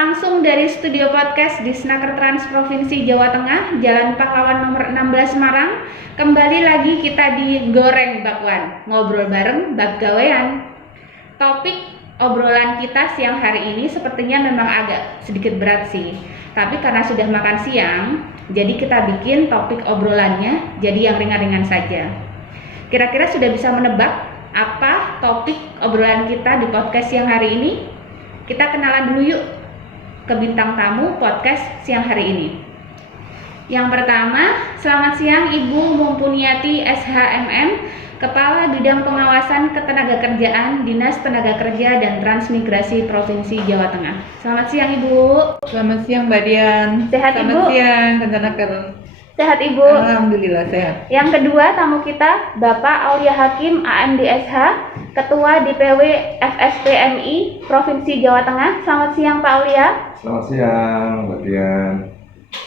Langsung dari studio podcast di Snaker Trans Provinsi Jawa Tengah, Jalan Pahlawan nomor 16 Semarang. Kembali lagi kita di Goreng Bakwan, ngobrol bareng bab gawean. Topik obrolan kita siang hari ini sepertinya memang agak sedikit berat sih. Tapi karena sudah makan siang, jadi kita bikin topik obrolannya jadi yang ringan-ringan saja. Kira-kira sudah bisa menebak apa topik obrolan kita di podcast siang hari ini? Kita kenalan dulu yuk ke bintang tamu podcast siang hari ini. Yang pertama, selamat siang Ibu Mumpuniati SHMM, Kepala Bidang Pengawasan Ketenagakerjaan Dinas Tenaga Kerja dan Transmigrasi Provinsi Jawa Tengah. Selamat siang Ibu. Selamat siang Mbak Dian. Sehat Selamat Ibu? siang Ketenaker. Sehat Ibu. Alhamdulillah sehat. Yang kedua tamu kita Bapak Aulia Hakim AMDSH, Ketua DPW FSPMI Provinsi Jawa Tengah. Selamat siang Pak Aulia. Selamat siang Mbak Dian.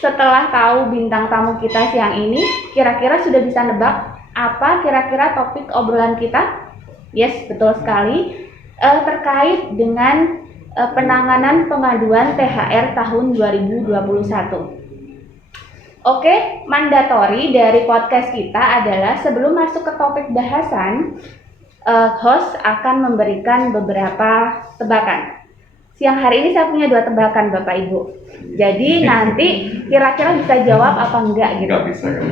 Setelah tahu bintang tamu kita siang ini, kira-kira sudah bisa nebak apa kira-kira topik obrolan kita? Yes, betul sekali. Terkait dengan penanganan pengaduan THR tahun 2021. Oke, mandatori dari podcast kita adalah sebelum masuk ke topik bahasan, host akan memberikan beberapa tebakan. Siang hari ini saya punya 2 tebakan Bapak Ibu. Jadi nanti kira-kira bisa jawab apa enggak gitu. Enggak bisa kan?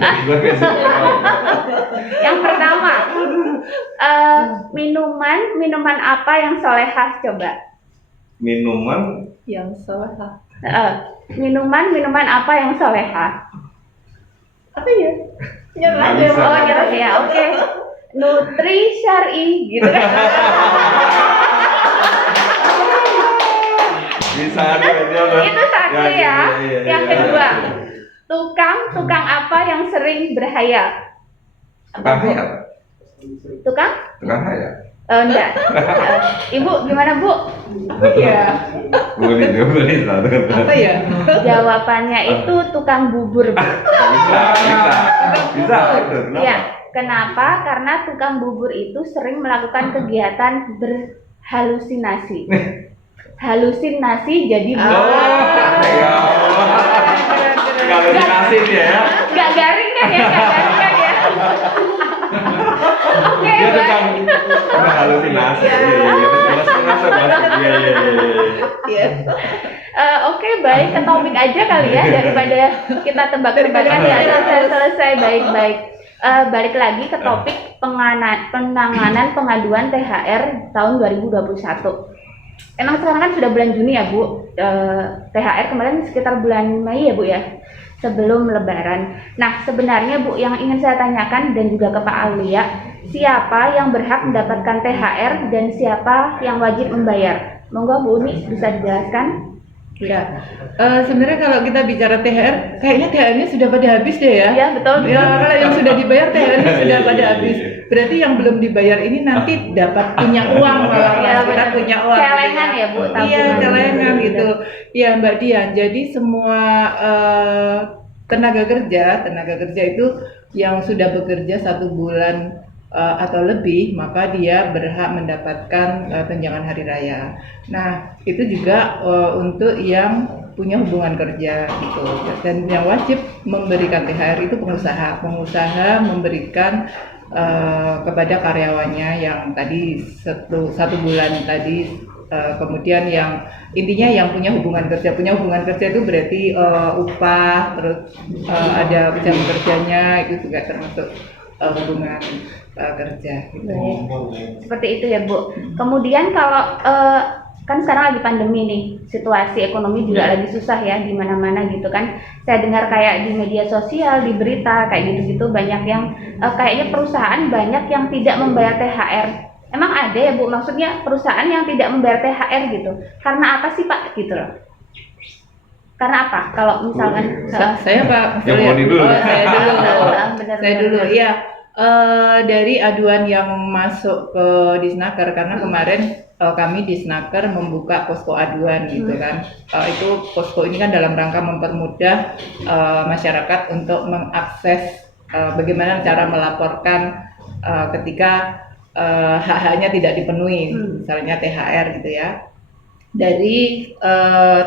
Yang pertama, minuman apa yang solehah coba? Minuman Yang solehah. Minuman apa yang solehah? Apa ya? Nggak bisa. Oh nyerah ya, oke. Nutri Syar'i gitu kan. bisa ada Itu satu ya. Yang kedua, tukang apa yang sering berhayal? Tukang hayat. Tukang? Tukang hayat. Enggak. Ibu gimana Bu? Apa ya? Boleh satu. Apa ya? Jawabannya itu tukang bubur Bu. Bisa. Kenapa? Iya. Kenapa? Karena tukang bubur itu sering melakukan kegiatan berhalusinasi. Halusinasi jadi Ya Allah. Halusinasi dia ya. Nggak garing kan ya? Oke, Dia baik. tukang halusinasi. Iya. Oke, baik, ke topik aja kali ya daripada kita tebak-tebakan ya. Selesai baik-baik. Balik lagi ke topik penanganan pengaduan THR tahun 2021. Emang sekarang kan sudah bulan Juni ya Bu. THR kemarin sekitar bulan Mei ya Bu ya, sebelum Lebaran. Nah sebenarnya Bu, yang ingin saya tanyakan dan juga ke Pak Aulia, siapa yang berhak mendapatkan THR dan siapa yang wajib membayar? Monggo Bu Uni bisa dijelaskan. Ya. Sebenarnya kalau kita bicara THR, kayaknya THR-nya sudah pada habis deh ya. Ya betul. Ya, kalau yang sudah dibayar THR-nya sudah pada Iya. habis. Berarti yang belum dibayar ini nanti dapat punya uang malah Ya, kita benar. punya uang. Celengan ya Bu, Iya, tabungan. celengan gitu. Ya Mbak Dian, jadi semua tenaga kerja itu yang sudah bekerja 1 bulan atau lebih, maka dia berhak mendapatkan tunjangan hari raya. Nah, itu juga untuk yang punya hubungan kerja gitu. Dan yang wajib memberikan THR itu pengusaha. Pengusaha memberikan kepada karyawannya yang tadi satu bulan tadi. Kemudian yang intinya yang punya hubungan kerja itu berarti upah, terus ada jam kerjanya itu juga termasuk hubungan kerja gitu. Seperti itu ya Bu. Kemudian kalau kan sekarang lagi pandemi nih, situasi ekonomi juga lagi susah ya di mana-mana gitu kan. Saya dengar kayak di media sosial, di berita kayak gitu-gitu banyak yang kayaknya perusahaan banyak yang tidak membayar THR. Emang ada ya Bu, maksudnya perusahaan yang tidak membayar THR gitu. Karena apa sih Pak gitu loh? Karena apa? Kalau misalkan Saya Pak, Yang mau dulu. saya dulu. Benar, Saya benar, dulu. benar. Iya. Dari aduan yang masuk ke Disnaker karena kemarin kami Disnaker membuka posko aduan gitu kan. Itu posko ini kan dalam rangka mempermudah masyarakat untuk mengakses bagaimana cara melaporkan ketika hak-haknya tidak dipenuhi, misalnya THR gitu ya. dari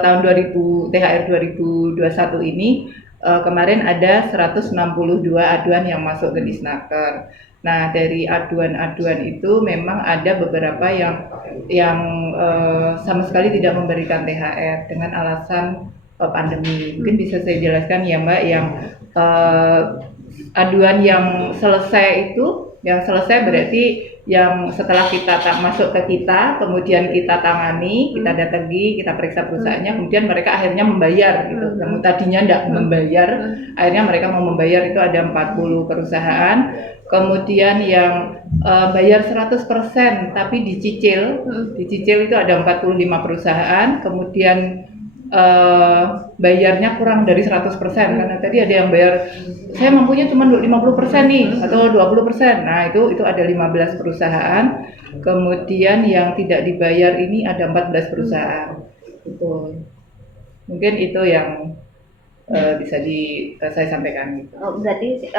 tahun 2000 THR 2021 ini kemarin ada 162 aduan yang masuk ke Disnaker. Nah, dari aduan-aduan itu memang ada beberapa yang sama sekali tidak memberikan THR dengan alasan pandemi. Mungkin bisa saya jelaskan ya Mbak, yang aduan yang selesai itu, yang selesai berarti yang setelah kita masuk ke kita, kemudian kita tangani, kita datangi, kita periksa perusahaannya, kemudian mereka akhirnya membayar gitu. Yang tadinya tidak membayar, akhirnya mereka mau membayar, itu ada 40 perusahaan. Kemudian yang bayar 100% tapi dicicil itu ada 45 perusahaan. Kemudian bayarnya kurang dari 100%, karena tadi ada yang bayar saya mampunya cuma 50% nih atau 20%. Nah, itu ada 15 perusahaan. Kemudian yang tidak dibayar ini ada 14 perusahaan. Itu mungkin itu yang bisa saya sampaikan gitu. Oh, berarti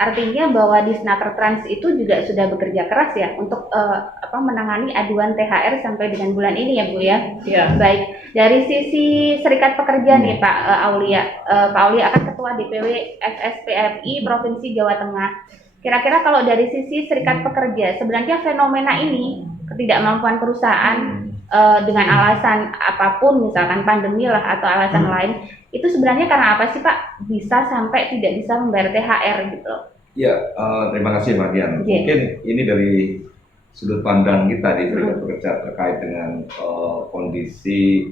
artinya bahwa Disnaker Trans itu juga sudah bekerja keras ya untuk menangani aduan THR sampai dengan bulan ini ya Bu ya. Ya. Baik, dari sisi Serikat Pekerja nih Pak Aulia. Pak Aulia akan Ketua DPW FSPFI Provinsi Jawa Tengah. Kira-kira kalau dari sisi Serikat Pekerja, sebenarnya fenomena ini ketidakmampuan perusahaan dengan alasan apapun, misalkan pandemi lah atau alasan lain, itu sebenarnya karena apa sih Pak bisa sampai tidak bisa membayar THR gitu? Ya, terima kasih Mbak Dian. Mungkin ini dari sudut pandang kita di Serikat Pekerja terkait dengan kondisi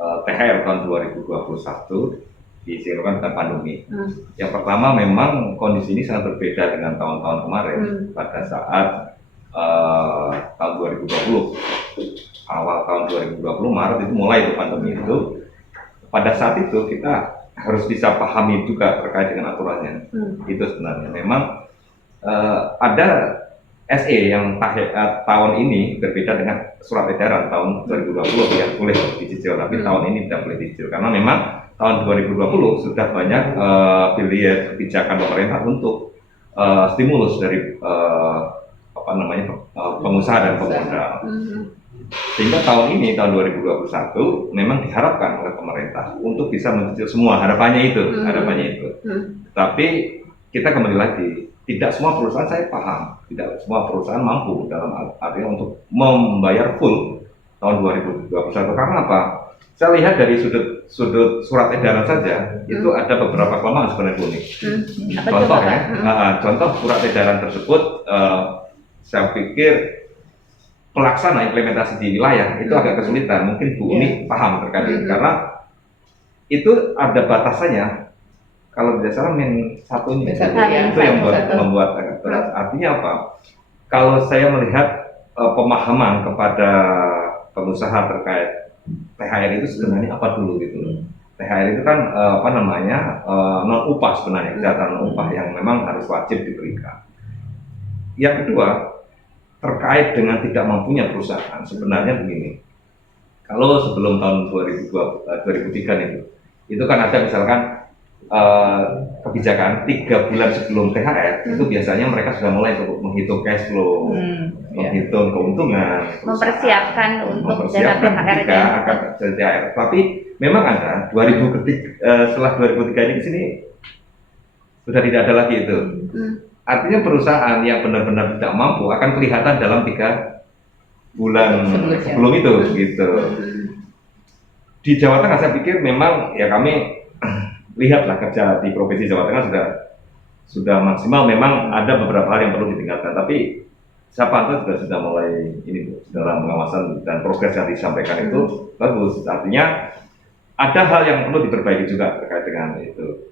THR tahun 2021 disebabkan dengan pandemi. Yang pertama, memang kondisi ini sangat berbeda dengan tahun-tahun kemarin. Pada saat tahun 2020, awal tahun 2020 Maret itu mulai itu pandemi itu. Pada saat itu kita harus bisa pahami juga terkait dengan aturannya. Itu sebenarnya memang ada SE yang tahun ini berbeda dengan surat edaran tahun 2020 yang boleh dicicil, tapi tahun ini tidak boleh dicicil karena memang tahun 2020 sudah banyak kebijakan pemerintah untuk stimulus dari pengusaha dan pemodal. Sehingga tahun ini, tahun 2021 memang diharapkan oleh pemerintah untuk bisa mencicil semua, harapannya itu. Tapi kita kembali lagi, tidak semua perusahaan, saya paham, tidak semua perusahaan mampu dalam artinya untuk membayar full tahun 2021. Karena apa? Saya lihat dari sudut surat edaran saja, itu ada beberapa kelemahan sebenarnya unik. Contoh surat edaran tersebut, saya pikir pelaksana implementasi di wilayah itu agak kesulitan. Mungkin Bu Uni paham terkait ini karena itu ada batasannya. Kalau tidak salah itu yang membuat agak berat. Artinya apa? Kalau saya melihat pemahaman kepada pengusaha terkait THR itu sebenarnya apa dulu gitu. THR itu kan non upah sebenarnya, kejahatan non upah yang memang harus wajib diberikan. Yang kedua, terkait dengan tidak mampunya perusahaan, sebenarnya begini. Kalau sebelum tahun 2003 itu kan ada misalkan kebijakan 3 bulan sebelum THR itu biasanya mereka sudah mulai untuk menghitung cash flow, menghitung keuntungan, mempersiapkan untuk dana THR. Tapi memang ada setelah 2003 ini ke sini sudah tidak ada lagi itu. Artinya perusahaan yang benar-benar tidak mampu akan kelihatan dalam 3 bulan sebelum itu gitu. Di Jawa Tengah saya pikir memang ya kami lihatlah kerja di Provinsi Jawa Tengah sudah maksimal. Memang ada beberapa hal yang perlu ditingkatkan, tapi saya pantau sudah mulai ini dalam pengawasan dan progres yang disampaikan itu bagus. Artinya ada hal yang perlu diperbaiki juga terkait dengan itu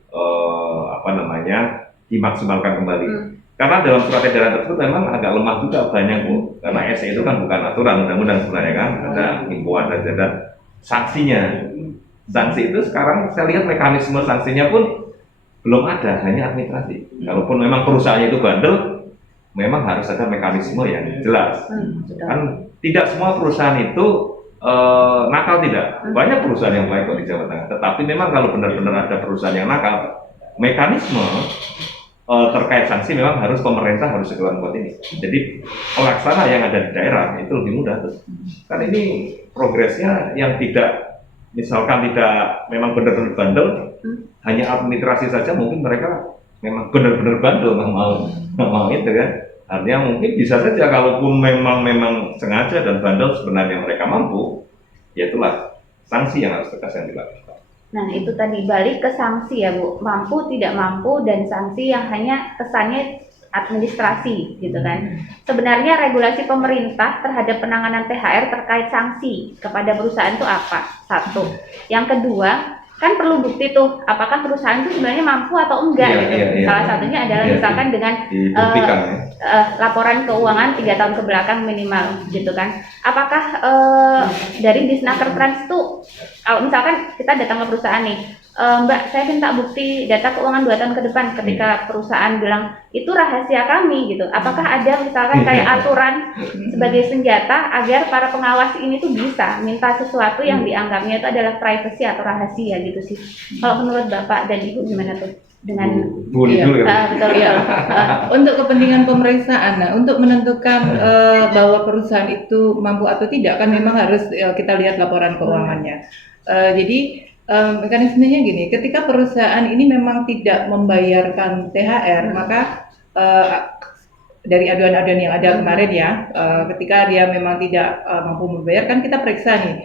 dimaksimalkan kembali. Karena dalam surat edaran tersebut memang agak lemah juga banyak Bu. Karena SE itu kan bukan aturan undang-undang sebenarnya kan, ada himbauan saja dan sanksinya. Sanksi itu sekarang saya lihat mekanisme sanksinya pun belum ada, hanya administrasi. Kalaupun memang perusahaannya itu bandel, memang harus ada mekanisme yang jelas. Kan tidak semua perusahaan itu nakal, tidak. Banyak perusahaan yang baik kok di Jawa Tengah. Tetapi memang kalau benar-benar ada perusahaan yang nakal, mekanisme terkait sanksi memang harus pemerintah harus segera membuat ini. Jadi pelaksana yang ada di daerah itu lebih mudah tuh. Kan ini progresnya yang tidak, misalkan tidak memang benar-benar bandel, hanya administrasi saja mungkin mereka memang benar-benar bandel nggak mau itu kan. Artinya mungkin bisa saja kalaupun memang sengaja dan bandel sebenarnya mereka mampu, ya itulah sanksi yang harus tegas yang dilakukan. Nah, itu tadi balik ke sanksi ya Bu, mampu tidak mampu dan sanksi yang hanya kesannya administrasi gitu kan. Sebenarnya regulasi pemerintah terhadap penanganan THR terkait sanksi kepada perusahaan itu apa? Satu. Yang kedua, kan perlu bukti tuh apakah perusahaan itu sebenarnya mampu atau enggak gitu. Salah satunya adalah misalkan dengan laporan keuangan 3 tahun ke belakang minimal gitu kan. Apakah dari Disnaker Trans tuh kalau misalkan kita datang ke perusahaan nih, Mbak, saya minta bukti data keuangan 2 tahun ke depan, ketika perusahaan bilang itu rahasia kami gitu. Apakah ada misalkan kayak aturan sebagai senjata agar para pengawas ini tuh bisa minta sesuatu yang dianggapnya itu adalah privacy atau rahasia gitu sih. Kalau menurut Bapak dan Ibu gimana tuh dengan betul ya. Untuk kepentingan pemeriksaan, nah, untuk menentukan bahwa perusahaan itu mampu atau tidak kan memang harus kita lihat laporan keuangannya. Jadi mekanismenya gini, ketika perusahaan ini memang tidak membayarkan THR, maka dari aduan-aduan yang ada kemarin ya, ketika dia memang tidak mampu membayar, kan kita periksa nih,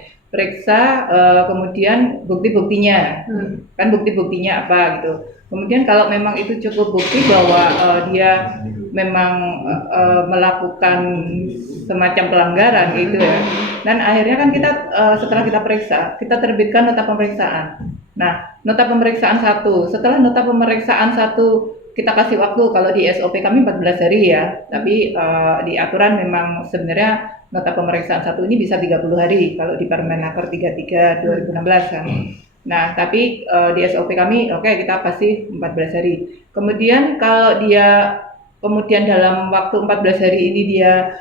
kemudian bukti-buktinya, kan bukti-buktinya apa gitu. Kemudian kalau memang itu cukup bukti bahwa dia memang melakukan semacam pelanggaran gitu ya. Dan akhirnya kan kita setelah kita periksa, kita terbitkan nota pemeriksaan. Nah, nota pemeriksaan 1. Setelah nota pemeriksaan 1 kita kasih waktu, kalau di SOP kami 14 hari ya. Tapi di aturan memang sebenarnya nota pemeriksaan 1 ini bisa 30 hari kalau di Permenaker 33 2016 kan. Nah, tapi di SOP kami kita kasih 14 hari. Kemudian kalau dia dalam waktu 14 hari ini dia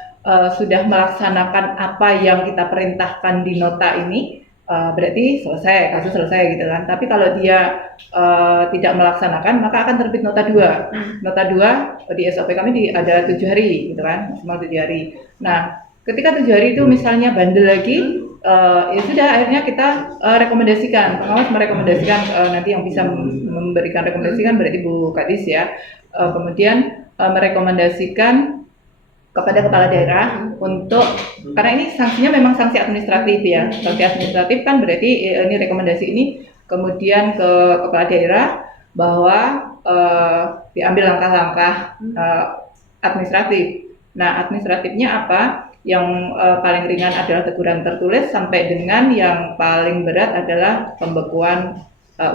sudah melaksanakan apa yang kita perintahkan di nota ini, berarti kasus selesai gitu kan. Tapi kalau dia tidak melaksanakan, maka akan terbit nota 2. Nota 2 di SOP kami ada 7 hari gitu kan, maksimal 7 hari. Nah, ketika 7 hari itu misalnya bandel lagi, ya sudah akhirnya kita rekomendasikan, pengawas merekomendasikan, nanti yang bisa memberikan rekomendasi kan berarti Bu Kadis ya, kemudian merekomendasikan kepada kepala daerah untuk, karena ini sanksinya memang sanksi administratif ya, sanksi administratif kan berarti ini rekomendasi ini kemudian ke kepala daerah bahwa diambil langkah-langkah administratif. Nah, administratifnya apa? Yang paling ringan adalah teguran tertulis sampai dengan yang paling berat adalah pembekuan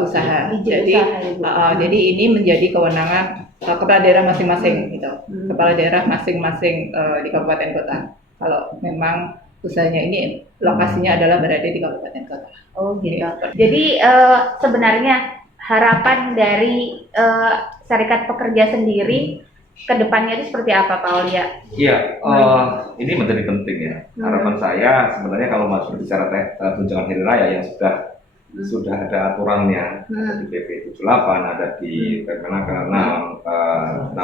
usaha. Jadi ini menjadi kewenangan kepala daerah masing-masing gitu. Kepala daerah masing-masing di kabupaten kota. Kalau memang usahanya ini lokasinya adalah berada di kabupaten kota. Oh gitu. Jadi sebenarnya harapan dari Serikat Pekerja sendiri kedepannya itu seperti apa Pak Aulia? Iya, ini menjadi penting ya. Harapan saya sebenarnya kalau masuk berbicara tunjangan hari raya yang sudah ada aturannya, ada di PP 78, ada di Permenaker 6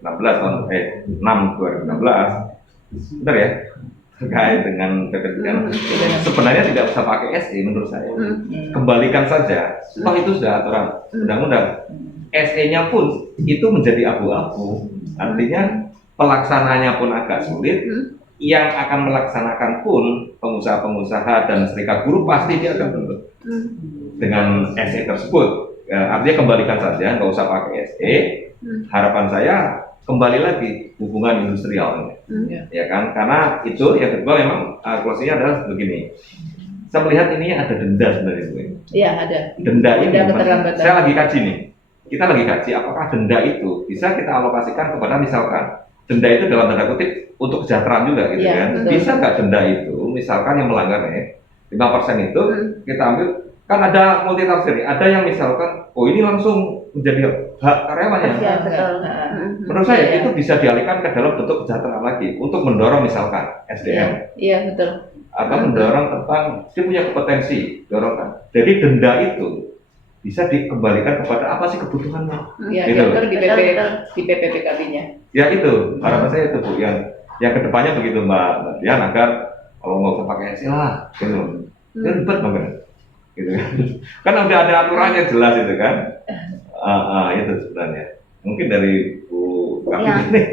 2016, benar ya, terkait dengan PP 3. Sebenarnya tidak usah pakai SE menurut saya. Kembalikan saja, toh itu sudah aturan undang-undang. SE-nya pun itu menjadi abu-abu, artinya pelaksananya pun agak sulit. Yang akan melaksanakan pun pengusaha-pengusaha dan serikat buruh pasti dia akan bentuk dengan SE tersebut. Artinya kembalikan saja, nggak usah pakai SE. Harapan saya kembali lagi hubungan industrial, ya kan? Karena itu yang kedua memang closing-nya adalah begini. Saya melihat ini ada denda sebenarnya. Iya ada. Denda ini, saya lagi kaji nih. Kita lagi kaji apakah denda itu bisa kita alokasikan kepada misalkan denda itu dalam tanda kutip untuk kesejahteraan juga gitu kan. Betul. Bisa nggak denda itu misalkan yang melanggarnya 5% itu kita ambil, kan ada multi tafsir, ada yang misalkan ini langsung menjadi hak karyawannya. Ya, betul. Menurut saya itu bisa dialihkan ke dalam bentuk kesejahteraan lagi untuk mendorong misalkan SDM. Iya betul. Atau mendorong tentang dia punya kompetensi, dorongkan. Jadi denda itu bisa dikembalikan kepada apa sih kebutuhannya. Ya, Gitu. diatur di Betul, betul. di PPPKB-nya. Ya itu harapan saya itu Bu, yang kedepannya begitu Mbak Dian, agar kalau nggak usah pakai SI lah, gitu. Ya ribet banget, gitu kan. Kan udah ada aturannya jelas itu kan. Itu sebenarnya. Mungkin dari Bu Kak Ya. nih,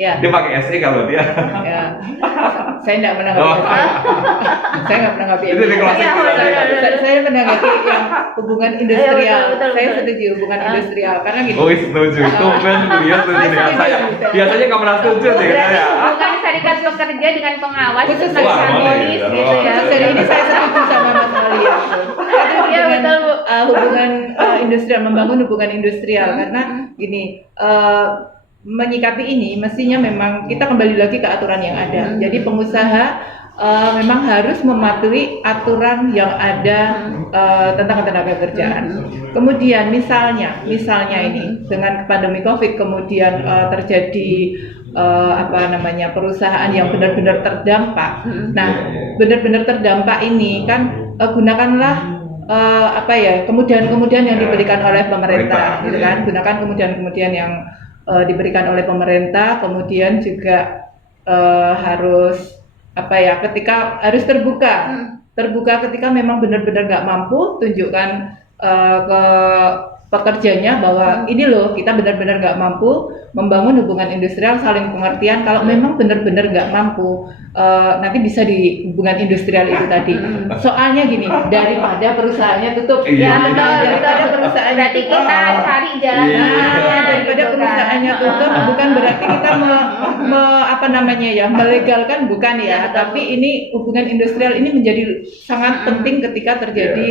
Ya, dia pakai SI kalau dia. ya. Saya tidak menanggapi. Oh. Saya nggak menanggapi. Itu di kelas Iya, itu. betul. Saya menanggapi yang hubungan industrial. Betul, Saya betul. setuju hubungan industrial karena gini. Oh, setuju. Tumben dia setuju dengan saya. Biasanya kamu pernah setuju sih Berarti saya. hubungan serikat pekerja dengan pengawas itu Khusus saling Wah, harmonis boleh, gitu ya. Khusus dari ini saya setuju sama Mas Alia. Iya, betul, Bu. Hubungan industrial, membangun hubungan industrial karena gini, menyikapi ini mestinya memang kita kembali lagi ke aturan yang ada. Jadi pengusaha memang harus mematuhi aturan yang ada tentang ketenaga kerjaan. Kemudian misalnya ini dengan pandemi Covid kemudian terjadi perusahaan yang benar-benar terdampak. Nah, benar-benar terdampak ini kan gunakanlah kemudahan-kemudahan yang diberikan oleh pemerintah, gitu kan? Gunakan kemudahan-kemudahan yang diberikan oleh pemerintah, kemudian juga harus ketika harus terbuka ketika memang benar-benar nggak mampu, tunjukkan ke pekerjanya bahwa ini loh kita benar-benar nggak mampu membangun hubungan industrial, saling pengertian. Kalau memang benar-benar nggak mampu, nanti bisa di hubungan industrial itu tadi. Soalnya gini, daripada perusahaannya tutup, Iya, daripada perusahaannya Berarti tutup, kita cari jalan Iya. tengahnya daripada gitu kan. perusahaannya tutup, bukan berarti kita melegalkan, bukan ya. Iya, betul. Tapi ini hubungan industrial ini menjadi sangat penting ketika terjadi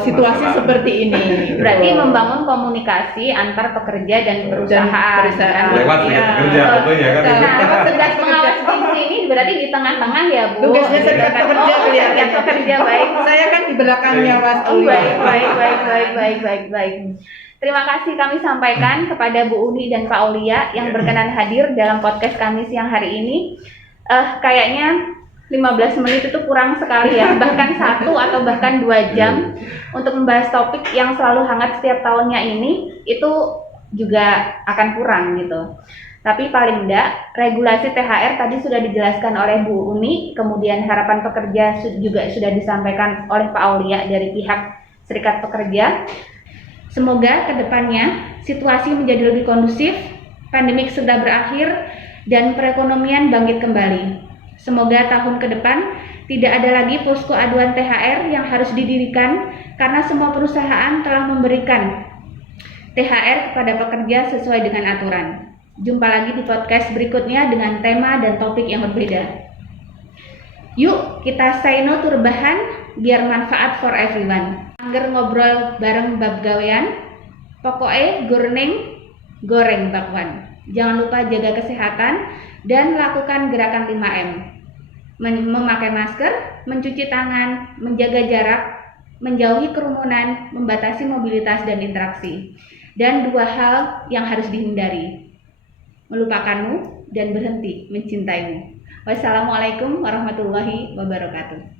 situasi Masalah. seperti ini. Berarti membangun komunikasi antar pekerja dan perusahaan. perusahaan. Lewat serikat pekerja tentunya kan. Betul. Nah, tugas pengawas bisnis ini berarti di tengah-tengah ya, Bu. Tugasnya serikat Gitu kan. pekerja Oh, kelihatannya. serikat pekerja, baik. Saya kan di belakangnya Mas Oh, Uli. baik. Terima kasih kami sampaikan kepada Bu Uni dan Pak Aulia yang berkenan hadir dalam podcast kami siang hari ini. Kayaknya 15 menit itu kurang sekali ya, bahkan 1 atau bahkan 2 jam untuk membahas topik yang selalu hangat setiap tahunnya ini, itu juga akan kurang gitu. Tapi paling enggak, regulasi THR tadi sudah dijelaskan oleh Bu Uni, kemudian harapan pekerja juga sudah disampaikan oleh Pak Aulia dari pihak Serikat Pekerja. Semoga kedepannya situasi menjadi lebih kondusif, pandemik segera berakhir, dan perekonomian bangkit kembali. Semoga tahun ke depan tidak ada lagi posko aduan THR yang harus didirikan karena semua perusahaan telah memberikan THR kepada pekerja sesuai dengan aturan. Jumpa lagi di podcast berikutnya dengan tema dan topik yang berbeda. Yuk kita say no to rebahan biar manfaat for everyone. Angger ngobrol bareng bab gawean, pokoknya goreng bakwan. Jangan lupa jaga kesehatan dan lakukan gerakan 5M. Memakai masker, mencuci tangan, menjaga jarak, menjauhi kerumunan, membatasi mobilitas dan interaksi. Dan 2 hal yang harus dihindari, melupakanmu dan berhenti mencintaimu. Wassalamualaikum warahmatullahi wabarakatuh.